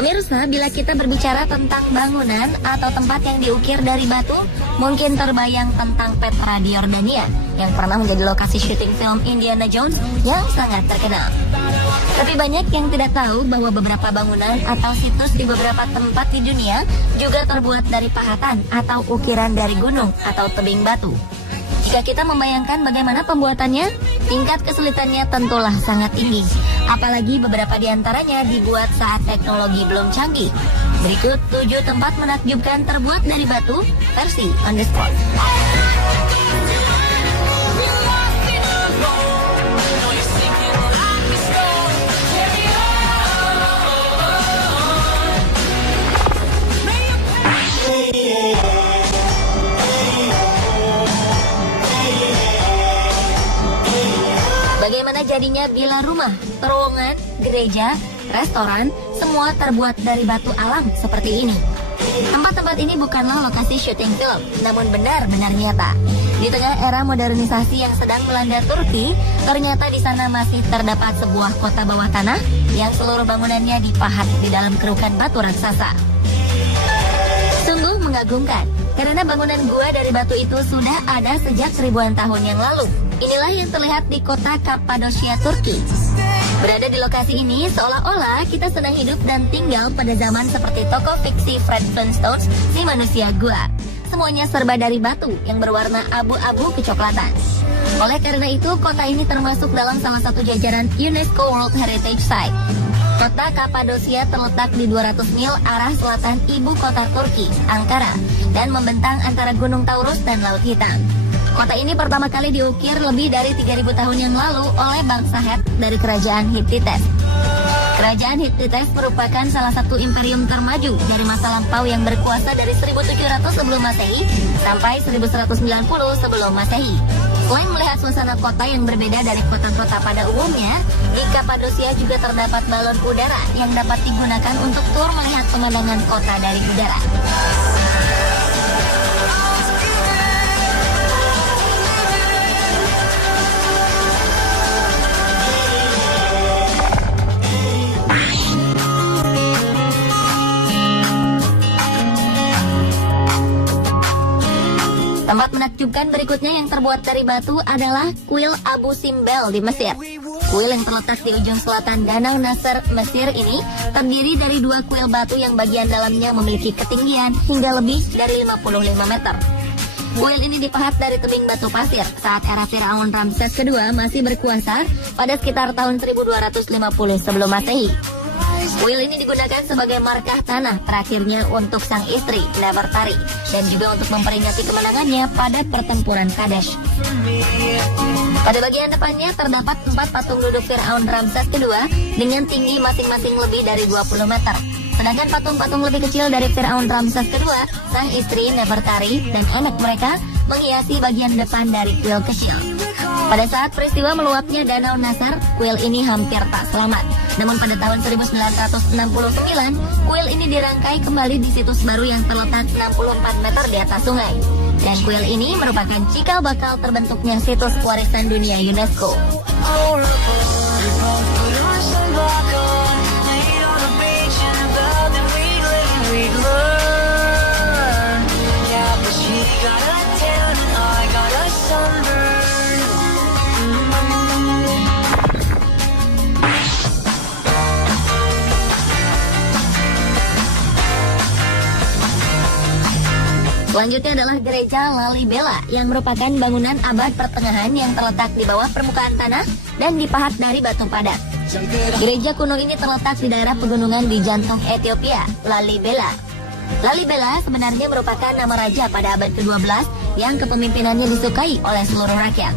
Pemirsa, bila kita berbicara tentang bangunan atau tempat yang diukir dari batu, mungkin terbayang tentang Petra di Yordania yang pernah menjadi lokasi syuting film Indiana Jones yang sangat terkenal. Tapi banyak yang tidak tahu bahwa beberapa bangunan atau situs di beberapa tempat di dunia juga terbuat dari pahatan atau ukiran dari gunung atau tebing batu. Jika kita membayangkan bagaimana pembuatannya, tingkat kesulitannya tentulah sangat tinggi. Apalagi beberapa di antaranya dibuat saat teknologi belum canggih. Berikut 7 tempat menakjubkan terbuat dari batu versi on the spot. Bagaimana jadinya bila rumah, terowongan, gereja, restoran, semua terbuat dari batu alam seperti ini? Tempat-tempat ini bukanlah lokasi syuting film, namun benar-benar nyata. Di tengah era modernisasi yang sedang melanda Turki, ternyata di sana masih terdapat sebuah kota bawah tanah yang seluruh bangunannya dipahat di dalam kerukan batu raksasa. Sungguh mengagumkan, karena bangunan gua dari batu itu sudah ada sejak ribuan tahun yang lalu. Inilah yang terlihat di kota Kappadosia, Turki. Berada di lokasi ini, seolah-olah kita sedang hidup dan tinggal pada zaman seperti tokoh fiksi Fred Flintstone, si manusia gua. Semuanya serba dari batu yang berwarna abu-abu kecoklatan. Oleh karena itu, kota ini termasuk dalam salah satu jajaran UNESCO World Heritage Site. Kota Kappadosia terletak di 200 mil arah selatan ibu kota Turki, Ankara, dan membentang antara Gunung Taurus dan Laut Hitam. Kota ini pertama kali diukir lebih dari 3.000 tahun yang lalu oleh bangsa Het dari kerajaan Hittites. Kerajaan Hittites merupakan salah satu imperium termaju dari masa lampau yang berkuasa dari 1700 sebelum Masehi sampai 1190 sebelum Masehi. Selain melihat suasana kota yang berbeda dari kota-kota pada umumnya, di Kappadosia juga terdapat balon udara yang dapat digunakan untuk tur melihat pemandangan kota dari udara. Tempat menakjubkan berikutnya yang terbuat dari batu adalah kuil Abu Simbel di Mesir. Kuil yang terletak di ujung selatan Danau Nasser, Mesir ini terdiri dari 2 kuil batu yang bagian dalamnya memiliki ketinggian hingga lebih dari 55 meter. Kuil ini dipahat dari tebing batu pasir saat era Firaun Ramses II masih berkuasa pada sekitar tahun 1250 sebelum Masehi. Kuil ini digunakan sebagai markah tanah terakhirnya untuk sang istri, Nefertari, dan juga untuk memperingati kemenangannya pada pertempuran Kadesh. Pada bagian depannya terdapat 4 patung duduk Firaun Ramses II dengan tinggi masing-masing lebih dari 20 meter. Sedangkan patung-patung lebih kecil dari Firaun Ramses II, sang istri Nefertari, dan anak mereka menghiasi bagian depan dari kuil kecil. Pada saat peristiwa meluapnya Danau Nasser, kuil ini hampir tak selamat. Namun pada tahun 1969, kuil ini dirangkai kembali di situs baru yang terletak 64 meter di atas sungai. Dan kuil ini merupakan cikal bakal terbentuknya situs warisan dunia UNESCO. Selanjutnya adalah Gereja Lalibela yang merupakan bangunan abad pertengahan yang terletak di bawah permukaan tanah dan dipahat dari batu padat. Gereja kuno ini terletak di daerah pegunungan di jantung Ethiopia, Lalibela. Lalibela sebenarnya merupakan nama raja pada abad ke-12 yang kepemimpinannya disukai oleh seluruh rakyat.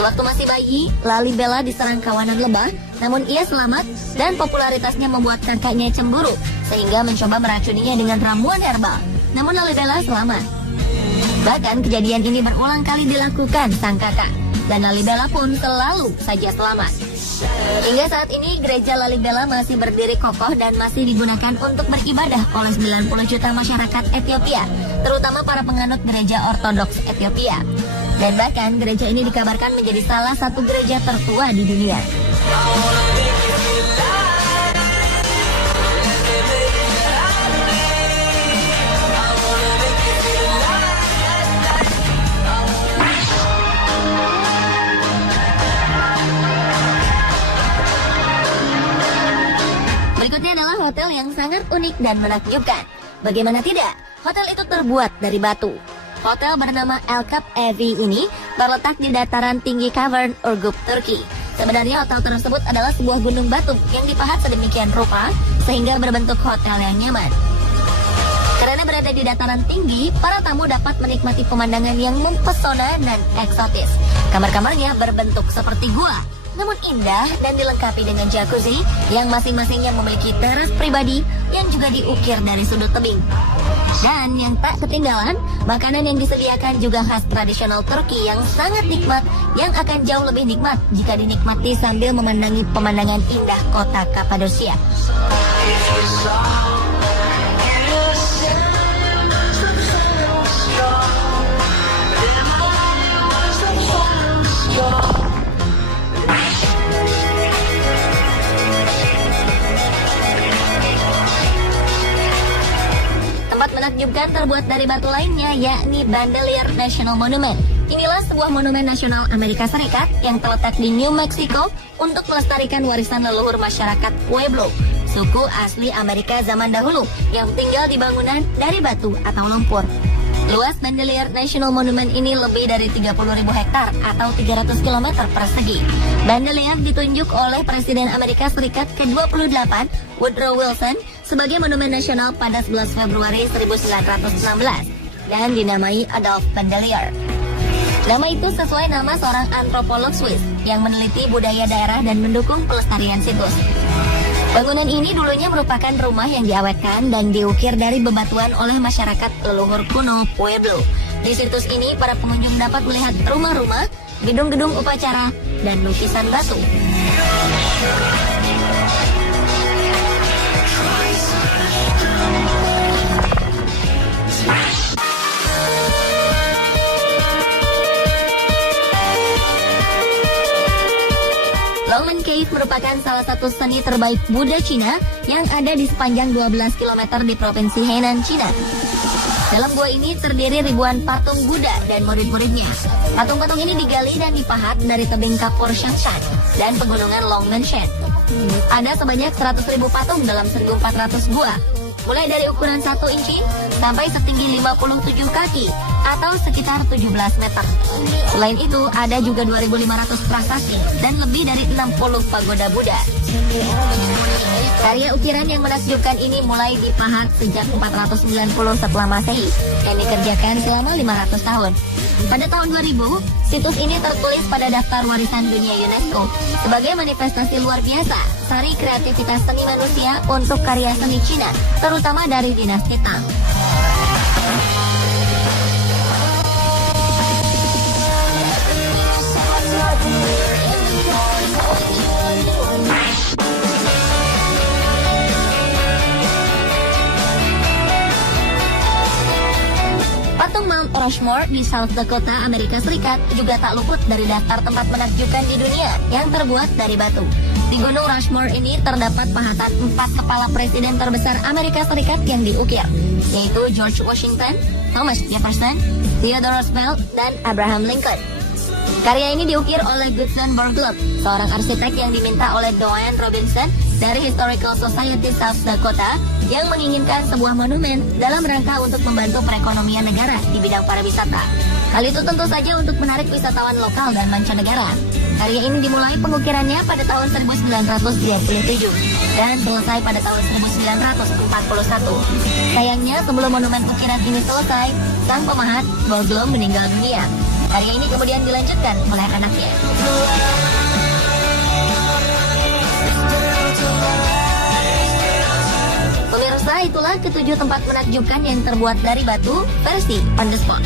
Sewaktu masih bayi, Lalibela diserang kawanan lebah, namun ia selamat dan popularitasnya membuat kakaknya cemburu sehingga mencoba meracuninya dengan ramuan herbal. Namun Lalibela selamat. Bahkan kejadian ini berulang kali dilakukan sang kakak, dan Lalibela pun selalu saja selamat. Hingga saat ini gereja Lalibela masih berdiri kokoh dan masih digunakan untuk beribadah oleh 90 juta masyarakat Ethiopia, terutama para penganut gereja Ortodoks Ethiopia. Dan bahkan gereja ini dikabarkan menjadi salah satu gereja tertua di dunia. hotel yang sangat unik dan menakjubkan. Bagaimana tidak? Hotel itu terbuat dari batu. Hotel bernama El Cap Evi ini terletak di dataran tinggi Cavern Urgup, Turki. Sebenarnya hotel tersebut adalah sebuah gunung batu yang dipahat sedemikian rupa sehingga berbentuk hotel yang nyaman. Karena berada di dataran tinggi, para tamu dapat menikmati pemandangan yang mempesona dan eksotis. Kamar-kamarnya berbentuk seperti gua, namun indah dan dilengkapi dengan jacuzzi yang masing-masingnya memiliki teras pribadi yang juga diukir dari sudut tebing. Dan yang tak ketinggalan, makanan yang disediakan juga khas tradisional Turki yang sangat nikmat, yang akan jauh lebih nikmat jika dinikmati sambil memandangi pemandangan indah kota Kapadosia. Tempat menakjubkan terbuat dari batu lainnya yakni Bandelier National Monument. Inilah sebuah monumen nasional Amerika Serikat yang terletak di New Mexico untuk melestarikan warisan leluhur masyarakat Pueblo, suku asli Amerika zaman dahulu yang tinggal di bangunan dari batu atau lumpur. Luas Bandelier National Monument ini lebih dari 30.000 hektar atau 300 km persegi. Bandelier ditunjuk oleh Presiden Amerika Serikat ke-28 Woodrow Wilson sebagai monumen nasional pada 11 Februari 1916 dan dinamai Adolf Bandelier. Nama itu sesuai nama seorang antropolog Swiss yang meneliti budaya daerah dan mendukung pelestarian situs. Bangunan ini dulunya merupakan rumah yang diawetkan dan diukir dari bebatuan oleh masyarakat leluhur kuno Pueblo. Di situs ini, para pengunjung dapat melihat rumah-rumah, gedung-gedung upacara, dan lukisan batu. Longmen Cave merupakan salah satu seni terbaik Buddha Cina yang ada di sepanjang 12 km di Provinsi Henan, Cina. Dalam gua ini terdiri ribuan patung Buddha dan murid-muridnya. Patung-patung ini digali dan dipahat dari tebing kapur Shangshan dan pegunungan Longmen-shan. Ada sebanyak 100.000 patung dalam 1.400 gua, mulai dari ukuran 1 inci sampai setinggi 57 kaki atau sekitar 17 meter. Selain itu, ada juga 2.500 prasasti dan lebih dari 60 pagoda Buddha. Karya ukiran yang menakjubkan ini mulai dipahat sejak 490 setelah Masehi yang dikerjakan selama 500 tahun. Pada tahun 2000, situs ini tertulis pada daftar warisan dunia UNESCO sebagai manifestasi luar biasa sari kreativitas seni manusia untuk karya seni Cina, terutama dari dinasti Tang. Patung Mount Rushmore di South Dakota, Amerika Serikat juga tak luput dari daftar tempat menakjubkan di dunia yang terbuat dari batu. Di Gunung Rushmore ini terdapat pahatan 4 kepala presiden terbesar Amerika Serikat yang diukir, yaitu George Washington, Thomas Jefferson, Theodore Roosevelt, dan Abraham Lincoln. Karya ini diukir oleh Gutzon Borglum, seorang arsitek yang diminta oleh Doane Robinson dari Historical Society South Dakota yang menginginkan sebuah monumen dalam rangka untuk membantu perekonomian negara di bidang pariwisata. Hal itu tentu saja untuk menarik wisatawan lokal dan mancanegara. Karya ini dimulai pengukirannya pada tahun 1937 dan selesai pada tahun 1941. Sayangnya sebelum monumen ukiran ini selesai, sang pemahat Borglum meninggal dunia. Karya ini kemudian dilanjutkan oleh anaknya. Pemirsa, itulah ketujuh tempat menakjubkan yang terbuat dari batu versi on the spot.